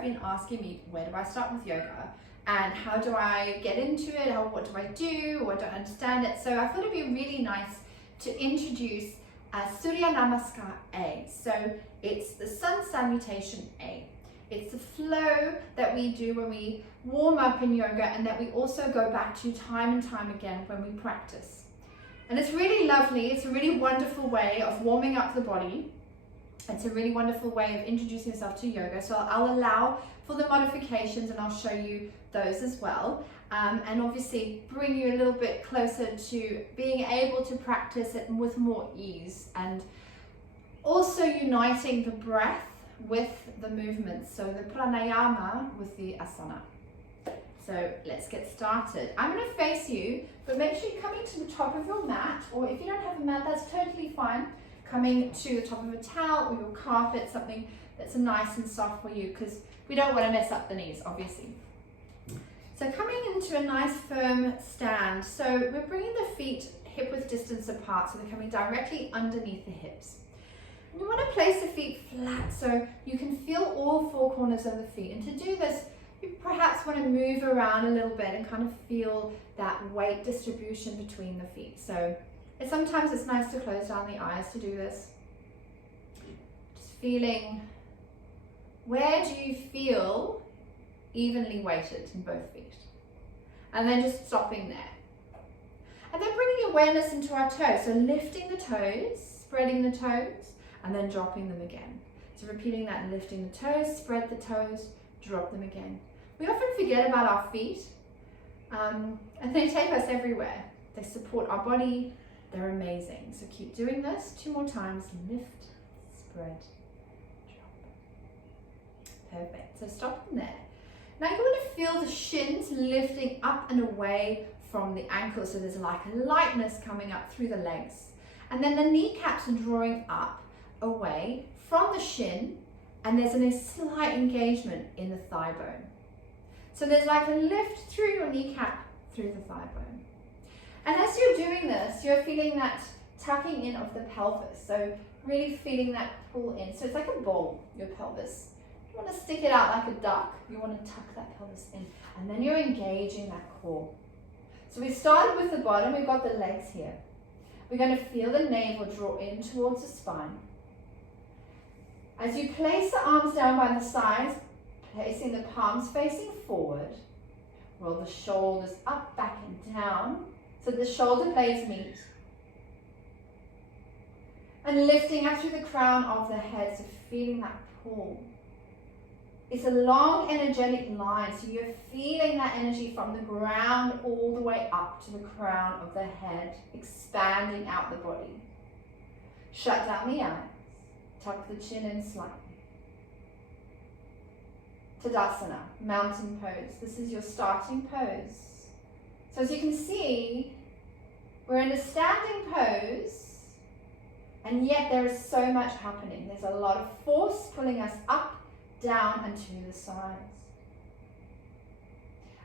have been asking me, where do I start with yoga? And how do I get into it? What do I do? Or I don't understand it. So I thought it'd be really nice to introduce Suryianamaskar A. So it's the sun salutation A. It's the flow that we do when we warm up in yoga and that we also go back to time and time again when we practice. And it's really lovely. It's a really wonderful way of warming up the body. It's a really wonderful way of introducing yourself to yoga. So I'll allow for the modifications and I'll show you those as well. And obviously bring you a little bit closer to being able to practice it with more ease and also uniting the breath with the movements. So the pranayama with the asana. So let's get started. I'm going to face you, but make sure you're coming to the top of your mat, or if you don't have a mat, that's totally fine. Coming to the top of a towel or your carpet, something that's nice and soft for you, because we don't want to mess up the knees, obviously. So coming into a nice firm stand. So we're bringing the feet hip-width distance apart, so they're coming directly underneath the hips. And you want to place the feet flat so you can feel all four corners of the feet. And to do this, you perhaps want to move around a little bit and kind of feel that weight distribution between the feet. So sometimes it's nice to close down the eyes to do this. Just feeling, where do you feel evenly weighted in both feet? And then just stopping there. And then bringing awareness into our toes. So lifting the toes, spreading the toes, and then dropping them again. So repeating that and lifting the toes, spread the toes, drop them again. We often forget about our feet, and they take us everywhere. They support our body. They're amazing. So keep doing this 2 more times. Lift, spread, drop. Perfect. So stop them there. Now you want to feel the shins lifting up and away from the ankles. So there's like a lightness coming up through the legs. And then the kneecaps are drawing up away from the shin, and there's a slight engagement in the thigh bone. So there's like a lift through your kneecap, through the thigh bone. And as you're doing this, you're feeling that tucking in of the pelvis. So really feeling that pull in. So it's like a ball, your pelvis. You want to stick it out like a duck. You want to tuck that pelvis in. And then you're engaging that core. So we started with the bottom. We've got the legs here. We're going to feel the navel draw in towards the spine. As you place the arms down by the sides, placing the palms facing forward, roll the shoulders up, back and down, so the shoulder blades meet. And lifting up through the crown of the head, so feeling that pull. It's a long energetic line, so you're feeling that energy from the ground all the way up to the crown of the head, expanding out the body. Shut down the eyes, tuck the chin in slightly. Tadasana, mountain pose. This is your starting pose. So as you can see, we're in a standing pose, and yet there is so much happening. There's a lot of force pulling us up, down, and to the sides.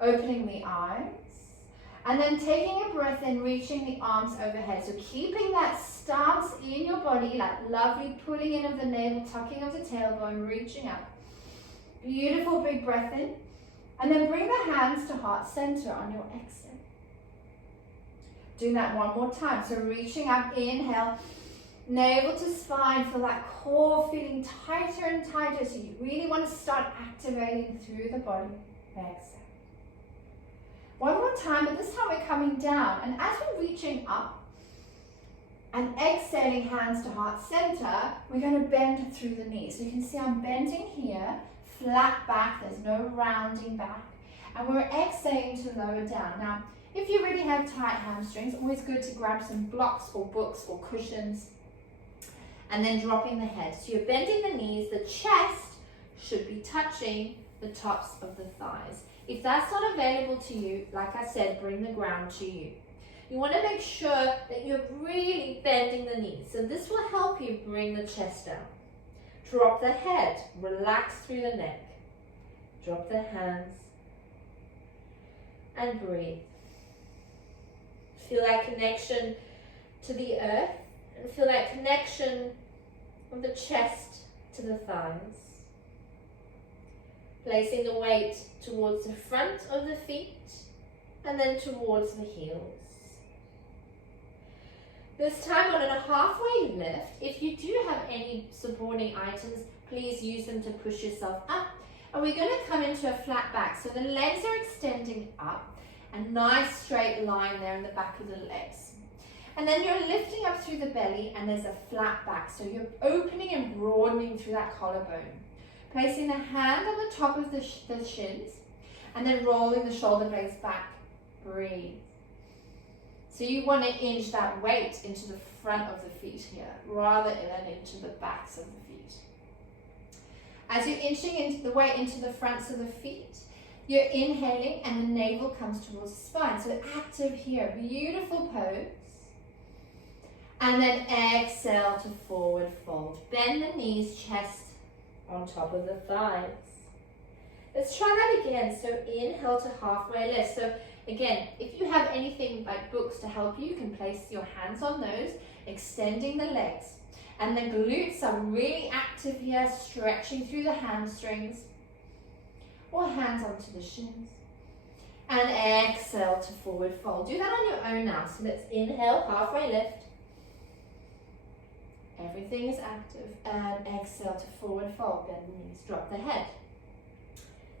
Opening the eyes, and then taking a breath in, reaching the arms overhead. So keeping that stance in your body, that lovely pulling in of the navel, tucking of the tailbone, reaching up. Beautiful big breath in, and then bring the hands to heart center on your exhale. Doing that one more time. So reaching up, inhale, navel to spine, feel that core feeling tighter and tighter. So you really want to start activating through the body. Exhale. One more time, but this time we're coming down. And as we're reaching up and exhaling hands to heart center, we're going to bend through the knees. So you can see I'm bending here. Flat back, there's no rounding back. And we're exhaling to lower down. Now, if you really have tight hamstrings, always good to grab some blocks or books or cushions. And then dropping the head. So you're bending the knees, the chest should be touching the tops of the thighs. If that's not available to you, like I said, bring the ground to you. You want to make sure that you're really bending the knees. So this will help you bring the chest down. Drop the head, relax through the neck. Drop the hands and breathe. Feel that connection to the earth and feel that connection from the chest to the thighs. Placing the weight towards the front of the feet and then towards the heels. This time on a halfway lift, if you do have any supporting items, please use them to push yourself up. And we're going to come into a flat back. So the legs are extending up, a nice straight line there in the back of the legs. And then you're lifting up through the belly and there's a flat back. So you're opening and broadening through that collarbone. Placing the hand on the top of the shins and then rolling the shoulder blades back. Breathe. So you want to inch that weight into the front of the feet here rather than into the backs of the feet. As you're inching into the weight into the fronts of the feet, you're inhaling and the navel comes towards the spine. So active here, beautiful pose. And then exhale to forward fold. Bend the knees, chest on top of the thighs. Let's try that again. So inhale to halfway lift. So again, if you have anything like books to help you, you can place your hands on those, extending the legs. And the glutes are really active here, stretching through the hamstrings. Or hands onto the shins. And exhale to forward fold. Do that on your own now. So let's inhale, halfway lift. Everything is active. And exhale to forward fold. Bend the knees, drop the head.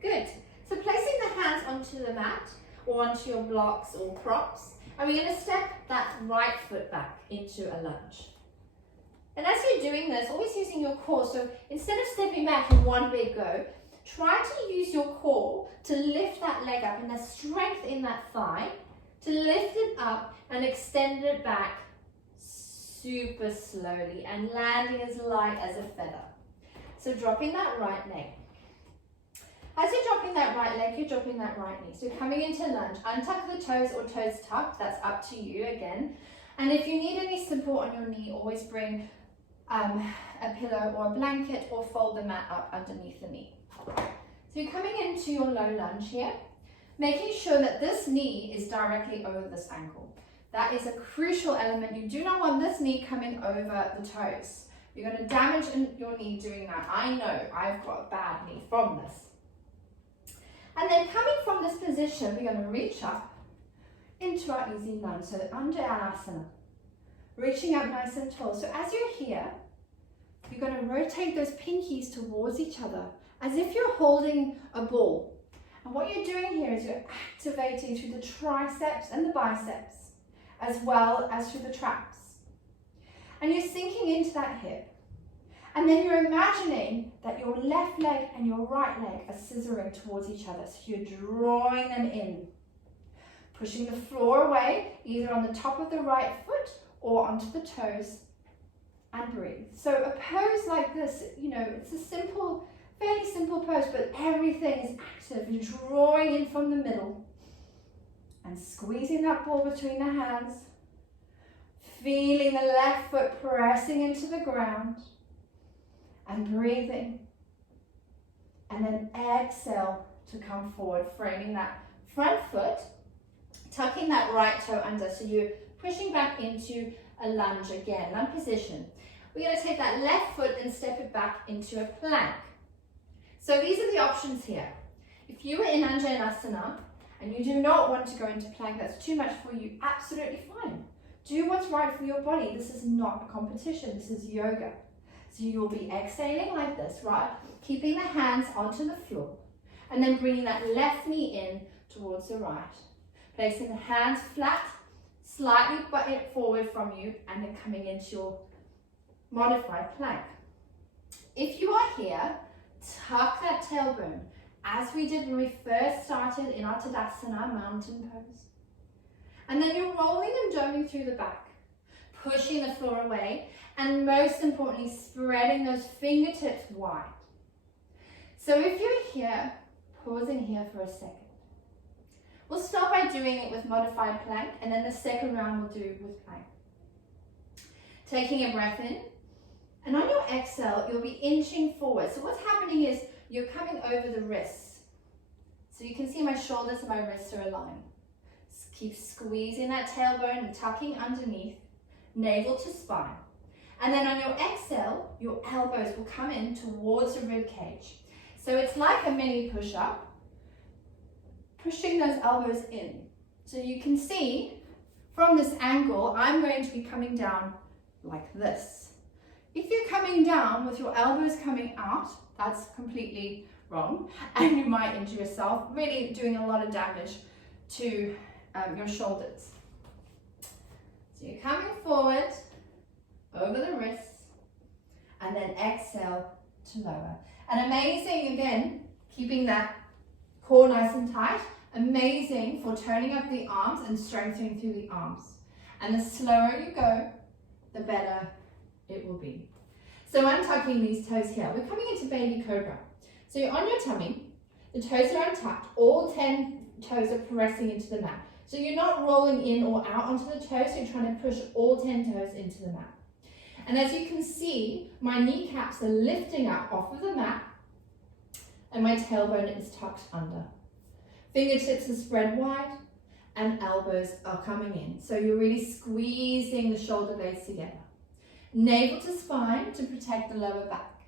Good. So placing the hands onto the mat or onto your blocks or props. And we're going to step that right foot back into a lunge. And as you're doing this, always using your core. So instead of stepping back in one big go, try to use your core to lift that leg up and the strength in that thigh to lift it up and extend it back super slowly and landing as light as a feather. So dropping that right leg. As you're dropping that right leg, you're dropping that right knee. So coming into lunge, untuck the toes or toes tucked, that's up to you again. And if you need any support on your knee, always bring a pillow or a blanket or fold the mat up underneath the knee. So you're coming into your low lunge here, making sure that this knee is directly over this ankle. That is a crucial element. You do not want this knee coming over the toes. You're going to damage your knee doing that. I know, I've got a bad knee from this. And then coming from this position, we're going to reach up into our easy lunge. So under asana, reaching up nice and tall. So as you're here, you're going to rotate those pinkies towards each other as if you're holding a ball. And what you're doing here is you're activating through the triceps and the biceps, as well as through the traps. And you're sinking into that hip. And then you're imagining that your left leg and your right leg are scissoring towards each other. So you're drawing them in, pushing the floor away, either on the top of the right foot or onto the toes, and breathe. So a pose like this, you know, it's a simple, fairly simple pose, but everything is active. You're drawing in from the middle and squeezing that ball between the hands, feeling the left foot pressing into the ground, and breathing. And then exhale to come forward, framing that front foot, tucking that right toe under. So you're pushing back into a lunge again, lunge position. We're going to take that left foot and step it back into a plank. So these are the options here. If you were in Suryianamaskar and you do not want to go into plank, that's too much for you, absolutely fine. Do what's right for your body. This is not a competition, this is yoga. So you'll be exhaling like this, right? Keeping the hands onto the floor and then bringing that left knee in towards the right. Placing the hands flat, slightly forward from you, and then coming into your modified plank. If you are here, tuck that tailbone as we did when we first started in our Tadasana, mountain pose. And then you're rolling and doming through the back, pushing the floor away, and most importantly, spreading those fingertips wide. So if you're here, pausing here for a second. We'll start by doing it with modified plank, and then the second round we'll do with plank. Taking a breath in, and on your exhale, you'll be inching forward. So what's happening is you're coming over the wrists. So you can see my shoulders and my wrists are aligned. Keep squeezing that tailbone and tucking underneath, navel to spine. And then on your exhale, your elbows will come in towards the rib cage. So it's like a mini push-up, pushing those elbows in. So you can see from this angle, I'm going to be coming down like this. If you're coming down with your elbows coming out, that's completely wrong, and you might injure yourself, really doing a lot of damage to your shoulders. So you're coming forward over the wrists, and then exhale to lower. And amazing, again, keeping that core nice and tight, amazing for turning up the arms and strengthening through the arms. And the slower you go, the better it will be. So untucking these toes here, we're coming into baby cobra. So you're on your tummy, the toes are untucked, all 10 toes are pressing into the mat. So you're not rolling in or out onto the toes, you're trying to push all 10 toes into the mat. And as you can see, my kneecaps are lifting up off of the mat and my tailbone is tucked under. Fingertips are spread wide and elbows are coming in. So you're really squeezing the shoulder blades together. Navel to spine to protect the lower back.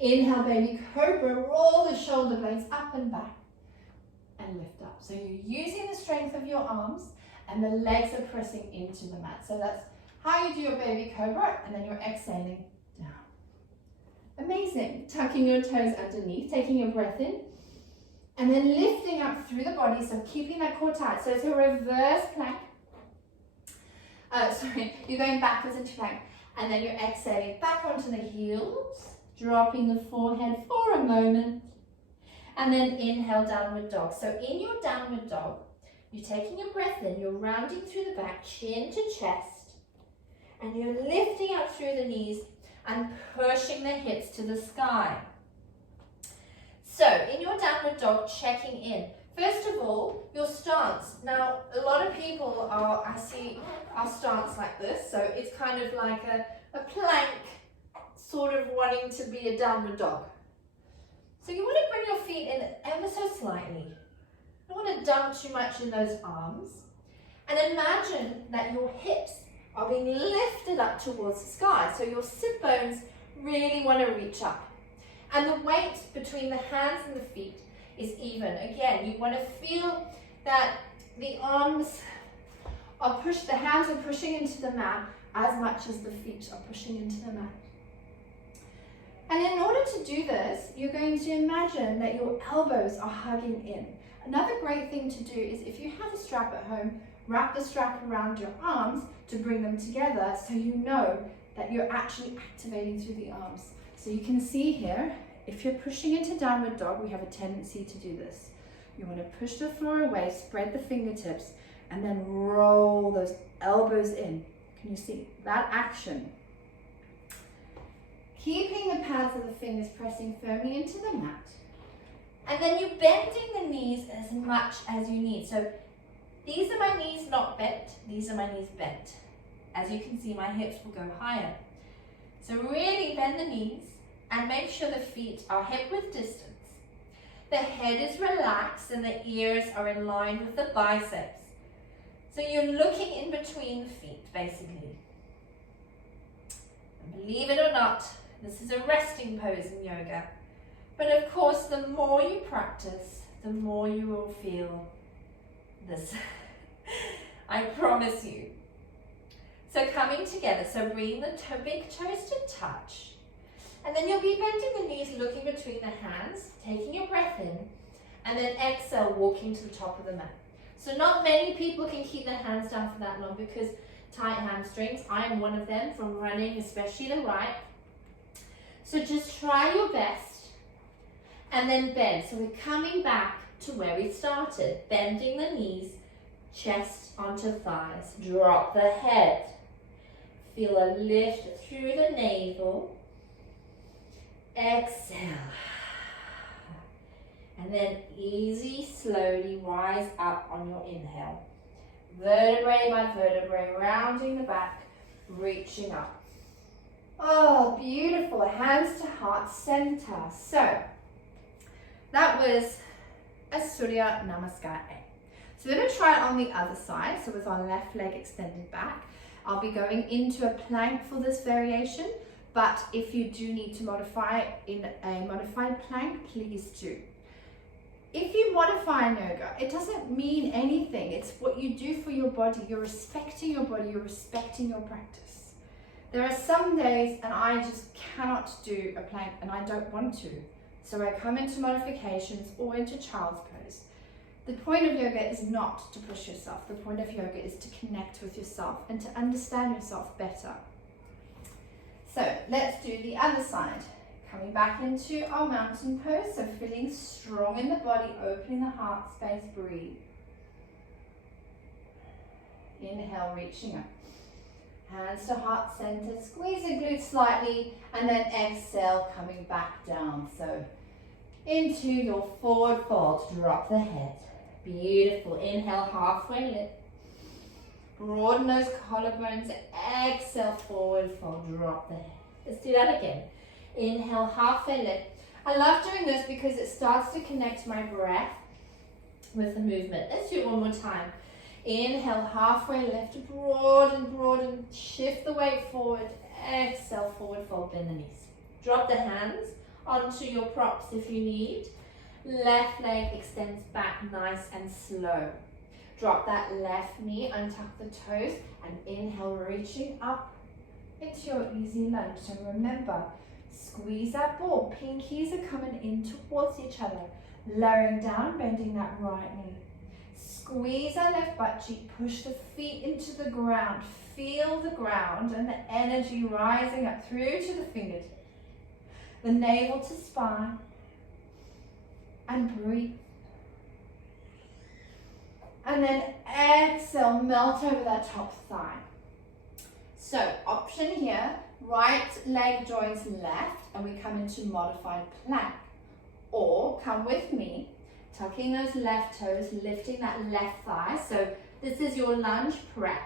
Inhale, baby cobra, roll the shoulder blades up and back and lift up. So you're using the strength of your arms and the legs are pressing into the mat. So that's how you do your baby cobra, and then you're exhaling down. Amazing. Tucking your toes underneath, taking a breath in, and then lifting up through the body, so keeping that core tight. So it's a reverse plank. You're going backwards into plank, and then you're exhaling back onto the heels, dropping the forehead for a moment, and then inhale, downward dog. So in your downward dog, you're taking a breath in, you're rounding through the back, chin to chest, and you're lifting up through the knees and pushing the hips to the sky. So in your downward dog, checking in. First of all, your stance. Now, a lot of people I see our stance like this. So it's kind of like a plank, sort of wanting to be a downward dog. So you want to bring your feet in ever so slightly. You don't want to dump too much in those arms. And imagine that your hips are being lifted up towards the sky. So your sit bones really want to reach up. And the weight between the hands and the feet is even. Again, you want to feel that the arms are pushed, the hands are pushing into the mat as much as the feet are pushing into the mat. And in order to do this, you're going to imagine that your elbows are hugging in. Another great thing to do is, if you have a strap at home, wrap the strap around your arms to bring them together, so you know that you're actually activating through the arms. So you can see here, if you're pushing into downward dog, we have a tendency to do this. You want to push the floor away, spread the fingertips, and then roll those elbows in. Can you see that action? Keeping the pads of the fingers pressing firmly into the mat. And then you're bending the knees as much as you need. So these are my knees not bent, these are my knees bent. As you can see, my hips will go higher. So really bend the knees and make sure the feet are hip width distance. The head is relaxed and the ears are in line with the biceps. So you're looking in between the feet, basically. And believe it or not, this is a resting pose in yoga. But of course, the more you practice, the more you will feel this. I promise you. So coming together, so bring the big toes to touch. And then you'll be bending the knees, looking between the hands, taking your breath in, and then exhale, walking to the top of the mat. So not many people can keep their hands down for that long because tight hamstrings. I am one of them from running, especially the right. So just try your best and then bend. So we're coming back to where we started, bending the knees, chest onto thighs, drop the head. Feel a lift through the navel. Exhale. And then easy, slowly rise up on your inhale. Vertebrae by vertebrae, rounding the back, reaching up. Oh, beautiful. Hands to heart center. So that was a Suryianamaskar A. So we're going to try it on the other side. So with our left leg extended back, I'll be going into a plank for this variation. But if you do need to modify in a modified plank, please do. If you modify in yoga, it doesn't mean anything. It's what you do for your body. You're respecting your body, you're respecting your practice. There are some days and I just cannot do a plank and I don't want to. So I come into modifications or into child's pose. The point of yoga is not to push yourself. The point of yoga is to connect with yourself and to understand yourself better. So let's do the other side. Coming back into our mountain pose, so feeling strong in the body, opening the heart space, breathe. Inhale, reaching up. Hands to heart center, squeeze the glutes slightly, and then exhale, coming back down. So into your forward fold, drop the head. Beautiful. Inhale, halfway lift. Broaden those collarbones. Exhale, forward fold, drop the head. Let's do that again. Inhale, halfway lift. I love doing this because it starts to connect my breath with the movement. Let's do it one more time. Inhale, halfway lift, broaden, broaden, shift the weight forward. Exhale, forward fold, bend the knees. Drop the hands onto your props if you need. Left leg extends back nice and slow. Drop that left knee, untuck the toes, and inhale, reaching up into your easy lunge. So remember, squeeze that ball. Pinkies are coming in towards each other. Lowering down, bending that right knee. Squeeze that left butt cheek. Push the feet into the ground. Feel the ground and the energy rising up through to the fingertips. The navel to spine. And breathe. And then exhale, melt over that top thigh. So option here, right leg joins left and we come into modified plank. Or come with me, tucking those left toes, lifting that left thigh. So this is your lunge prep.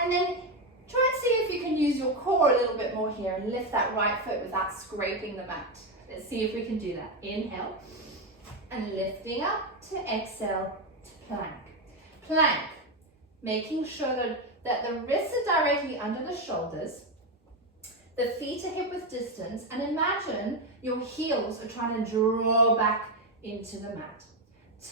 And then try and see if you can use your core a little bit more here and lift that right foot without scraping the mat. Let's see if we can do that. Inhale and lifting up to exhale to plank. Plank, making sure that the wrists are directly under the shoulders, the feet are hip width distance, and imagine your heels are trying to draw back into the mat.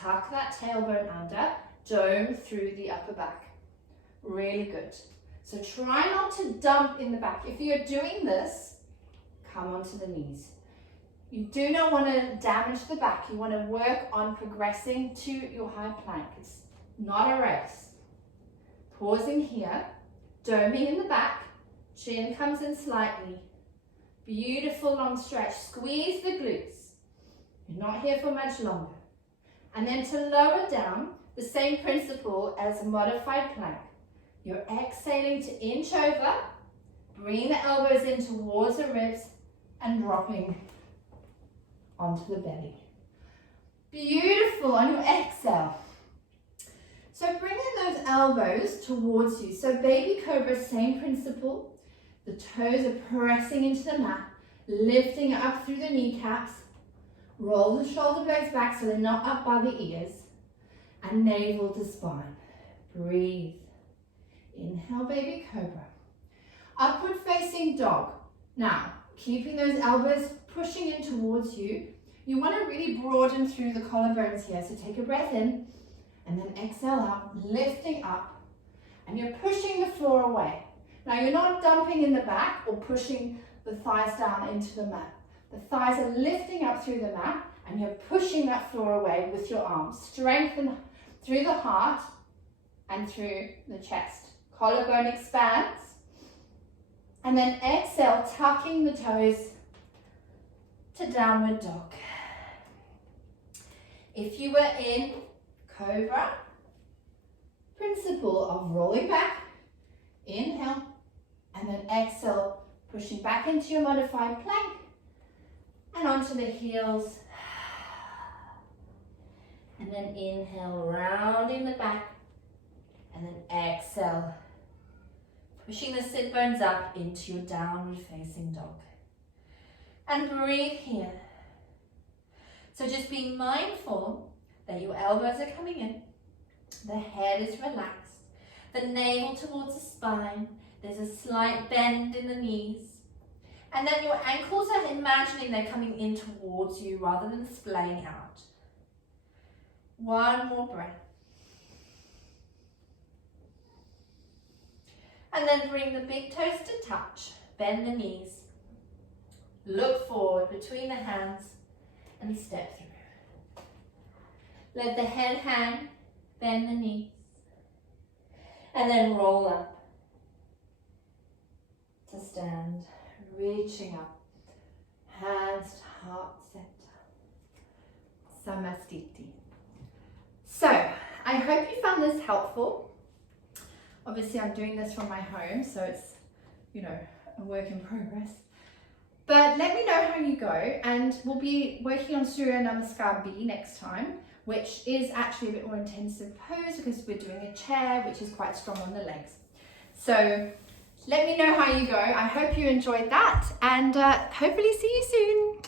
Tuck that tailbone under, dome through the upper back. Really good. So try not to dump in the back. If you're doing this, come onto the knees. You do not want to damage the back. You want to work on progressing to your high plank. It's not a race. Pausing here, doming in the back, chin comes in slightly. Beautiful long stretch. Squeeze the glutes. You're not here for much longer. And then to lower down, the same principle as a modified plank. You're exhaling to inch over, bring the elbows in towards the ribs and dropping onto the belly. Beautiful. On your exhale. So bringing those elbows towards you. So baby cobra, same principle. The toes are pressing into the mat, lifting up through the kneecaps. Roll the shoulder blades back so they're not up by the ears. And navel to spine. Breathe. Inhale, baby cobra. Upward facing dog. Now, keeping those elbows pushing in towards you. You want to really broaden through the collarbones here. So take a breath in. And then exhale out, lifting up, and you're pushing the floor away. Now you're not dumping in the back or pushing the thighs down into the mat. The thighs are lifting up through the mat and you're pushing that floor away with your arms. Strengthen through the heart and through the chest. Collarbone expands. And then exhale, tucking the toes to downward dog. If you were in cobra, principle of rolling back, inhale, and then exhale, pushing back into your modified plank, and onto the heels, and then inhale, rounding the back, and then exhale, pushing the sit bones up into your downward facing dog. And breathe here. So just being mindful that your elbows are coming in, the head is relaxed, the navel towards the spine, there's a slight bend in the knees, And then your ankles are imagining they're coming in towards you rather than splaying out. One more breath. And then bring the big toes to touch. Bend the knees. Look forward between the hands and step through. Let the head hang. Bend the knees. And then roll up to stand. Reaching up. Hands to heart center. Samastiti. So, I hope you found this helpful. Obviously, I'm doing this from my home, so it's, you know, a work in progress. But let me know how you go, and we'll be working on Suryianamaskar B next time, which is actually a bit more intensive pose because we're doing a chair, which is quite strong on the legs. So, let me know how you go. I hope you enjoyed that, and hopefully see you soon.